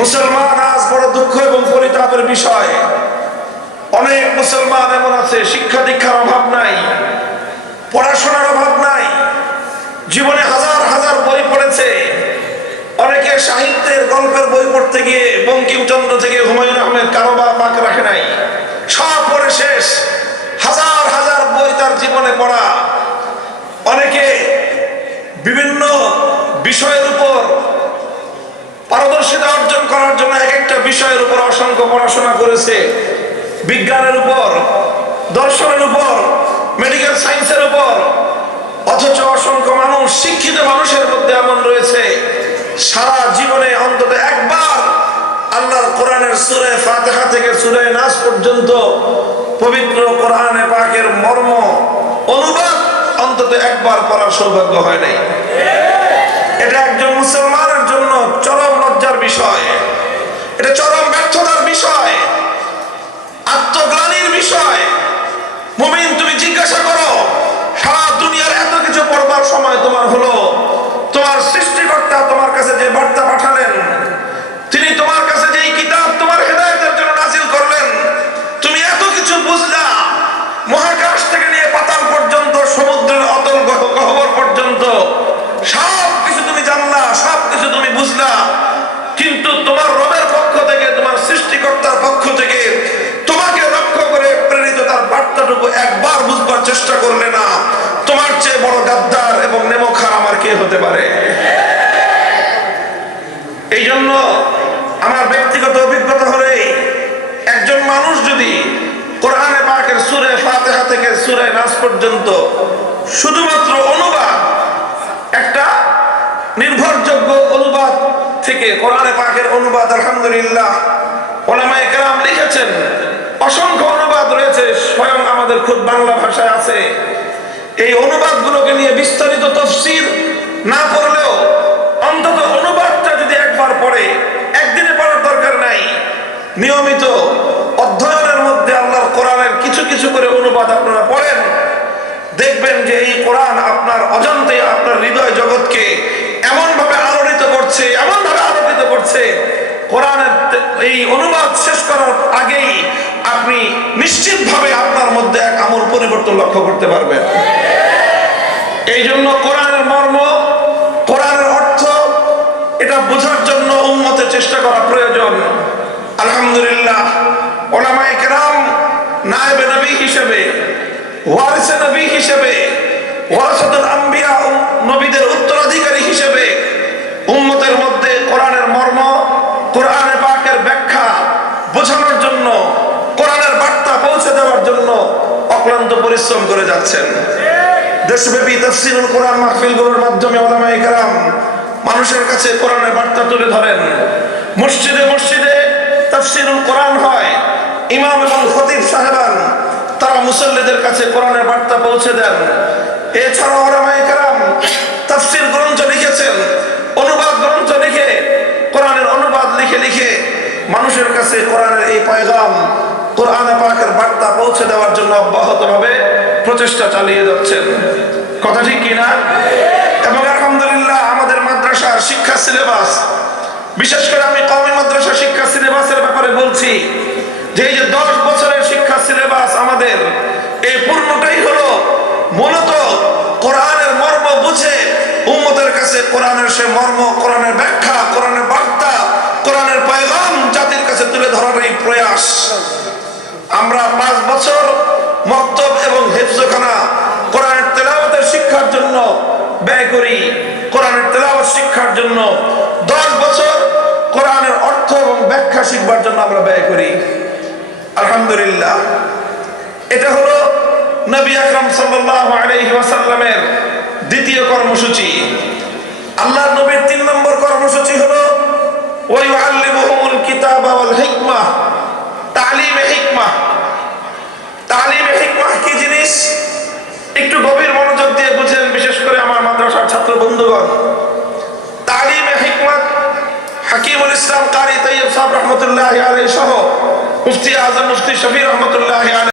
মুসলমান আজ বড় দুঃখ এবং পরিতাপের বিষয়। অনেক মুসলমান এমন আছে শিক্ষা দীক্ষার অভাব নাই, পড়াশোনার অভাব নাই, জীবনে হাজার হাজার বই পড়েছে। অনেকে সাহিত্যের গল্পের বই পড়তে গিয়ে বঙ্কিমচন্দ্র থেকে হুমায়ুন আহমেদ কারো বা পাক রাখে নাই, সব পড়ে শেষ। হাজার হাজার বই তার জীবনে পড়া। অনেকে বিভিন্ন বিষয়ের উপর পারদর্শিতা অর্জন করার জন্য এক একটা বিষয়ের উপর অসংখ্য পড়াশোনা করেছে, বিজ্ঞানের উপর, দর্শনের উপর, মেডিকেল সায়েন্সের উপর। অথচ অসংখ্য মানুষ, শিক্ষিত মানুষের মধ্যে এমন রয়েছে সারা জীবনে অন্তত একবার আল্লাহর কোরআনের সূরা ফাতিহা থেকে সূরা নাস পর্যন্ত পবিত্র কোরআনে পাকের মর্ম অনুবাদ অন্তত একবার পড়ার সৌভাগ্য হয় নাই। এটা একজন মুসলমানের জন্য চরম লজ্জার বিষয়, এটা চরম ব্যর্থতার বিষয়, আত্মগ্লানির বিষয়। মুমিন, তুমি জিজ্ঞাসা করো, সারা দুনিয়ার এত কিছু পড়বার সময় তোমার হলো, তোমার সৃষ্টিকর্তা তোমার কাছে যে বার্তা পাঠালেন, তিনি তোমার কাছে যে কিতাব তোমার হেদায়েতের জন্য নাযিল করলেন, তুমি এত কিছু বুঝলা, মহাকাশ থেকে নিয়ে পাতাল পর্যন্ত, সমুদ্রের অতল গহ্বর পর্যন্ত সব কিছু তুমি জানলা, সব কিছু তুমি বুঝলা, কিন্তু তোমার রবের পক্ষ থেকে, তোমার সৃষ্টিকর্তার পক্ষ থেকে তোমাকে লক্ষ্য করে প্রেরিত তার বার্তাটুকু একবার বুঝবার চেষ্টা করলে না। তোমার চেয়ে বড় গাদ্দার এবং নেমোখার আমার কে হতে পারে? এই জন্য আমার ব্যক্তিগত অভিজ্ঞতা হলে, একজন মানুষ যদি কোরআনে পাকের সূরা ফাতিহা থেকে সূরা নাস পর্যন্ত শুধুমাত্র অনুবাদ, একটা নির্ভরযোগ্য অনুবাদ থেকে, কোরআনে পাকের অনুবাদ আলহামদুলিল্লাহ উলামায়ে কেরাম লিখেছেন, অসংখ্য অনুবাদ রয়েছে, স্বয়ং আমাদের খুব বাংলা ভাষায় আছে। এই অনুবাদগুলোকে নিয়ে বিস্তারিত তাফসীর না পড়লেও অন্তত অনুবাদটা যদি একবার পড়ে, একদিনে পড়ার দরকার নাই, নিয়মিত অধ্যয়নের মধ্যে আল্লাহর কোরআনের কিছু কিছু করে অনুবাদ আপনারা পড়েন, দেখবেন যে এই কোরআন আপনার অজান্তে আপনার হৃদয় জগৎকে এমন ভাবে আলোড়িত করছে, এমন ভাবে আলোকিত করছে, কোরআনের এই অনুবাদ শেষ করার আগেই আপনি নিশ্চিতভাবে আপনার মধ্যে এক আমূল পরিবর্তন লক্ষ্য করতে পারবেন। এই জন্য কোরআনের মর্ম, কোরআনের অর্থ, এটা বোঝার জন্য উম্মতের চেষ্টা করা প্রয়োজন। আলহামদুলিল্লাহ উলামায়ে কেরাম নায়েবে নবী হিসেবে, ওয়ারিসে নবী হিসেবে, ওয়ারাসাতুল আম্বিয়া, নবীদের উত্তরাধিকারী হিসেবে উম্মতের মধ্যে কোরআনের মর্ম, কোরআনে পাকের ব্যাখ্যা বোঝানোর জন্য, কোরআনের বার্তা পৌঁছে দেওয়ার জন্য অক্লান্ত পরিশ্রম করে যাচ্ছেন। দেশব্যাপী তাফসীরুল কোরআন মাহফিলগুলোর মাধ্যমে উলামায়ে কেরাম মানুষের কাছে কোরআনের বার্তা তুলে ধরেন। মসজিদে মসজিদে তাফসীরুল কোরআন হয়, ইমাম এবং খতিব সাহেবান তারা মুসল্লিদের কাছে কোরআনের বার্তা পৌঁছে দেন। এছাড়া উলামায়ে কেরাম তাফসীর গ্রন্থ লিখেছেন, অনুবাদ গ্রন্থ লিখে, কোরআনের অনুবাদ লিখে লিখে মানুষের কাছে কোরআনের এই পয়গাম, কোরআনে পাকের বার্তা পৌঁছে দেওয়ার জন্য অব্যাহতভাবে প্রচেষ্টা চালিয়ে যাচ্ছেন। কথা ঠিক কিনা? এবং আলহামদুলিল্লাহ আমাদের মাদ্রাসার শিক্ষা সিলেবাস, বিশেষ করে আমি কওমি মাদ্রাসা শিক্ষা সিলেবাসের ব্যাপারে বলছি, যে এই যে 10 বছরের শিক্ষা সিলেবাস আমাদের, এই পূর্ণটাই হলো মূলত কোরআনের মর্ম বুঝে উম্মতের কাছে কোরআনের সে মর্ম, কোরআনের ব্যাখ্যা, কোরআনের বার্তা, কোরআনের পয়গাম জাতির কাছে তুলে ধরার এই প্রয়াস। আমরা 5 বছর মক্তব এবং হিফজখানা কোরআনের তেলাওয়াতের শিক্ষার জন্য ব্যয় করি, কোরআনের তেলাওয়াত শিক্ষার জন্য 10 বছর কোরআনের অর্থ এবং ব্যাখ্যা শিখবার জন্য আমরা ব্যয় করি। আলহামদুলিল্লাহ, এটা হলো নবী আকরাম সাল্লাল্লাহু আলাইহি ওয়াসাল্লামের দ্বিতীয় কর্মসূচি। আল্লাহর নবীর 3 নম্বর কর্মসূচি হলো ওয়া ইউআল্লিমুহুমুল কিতাবা ওয়াল হিকমাহ, তালিমে হিকমাহ। তালিমে হিকমাহ কি জিনিস একটু গভীর মনোযোগ দিয়ে বুঝেন, বিশেষ করে আমার মাদ্রাসার ছাত্র বন্ধুগণ। তালিমে হিকমাত হাকিমুল ইসলাম কারি তাইয়্যিব সাহেব রহমতুল্লাহি আলাইহি সহ মুফতি আজম মুফতি শফি রহমতুল্লাহি আলাইহি